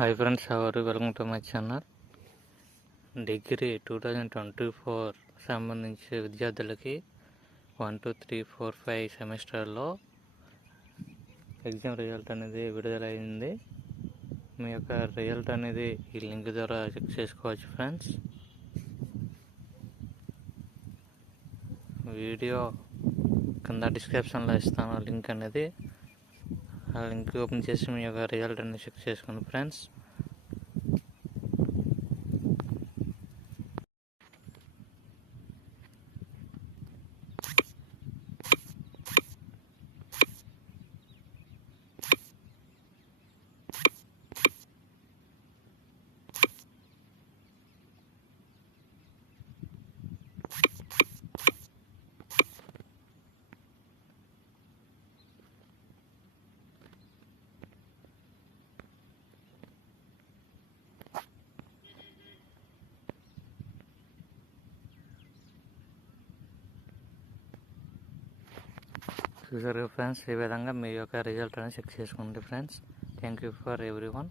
Hi friends, ఎవరు welcome to my channel. Degree 2024 సంబంధించి విద్యార్థులకి 1, 2, 3, 4, 5 సెమిస్టర్లో ఎగ్జామ్ రిజల్ట్ అనేది విడుదలైంది. మీ యొక్క రిజల్ట్ అనేది ఈ లింక్ ద్వారా చెక్ చేసుకోవచ్చు ఫ్రెండ్స్. వీడియో కింద డిస్క్రిప్షన్లో ఇస్తాను లింక్ అనేది. ఆ లింక్ ఓపెన్ చేసి మీ యొక్క రిజల్ట్ అనేది చెక్ చేసుకోండి ఫ్రెండ్స్. చూసారు ఫ్రెండ్స్, ఈ విధంగా మీ యొక్క రిజల్ట్ అనేది చెక్ చేసుకోండి friends. Thank you for everyone.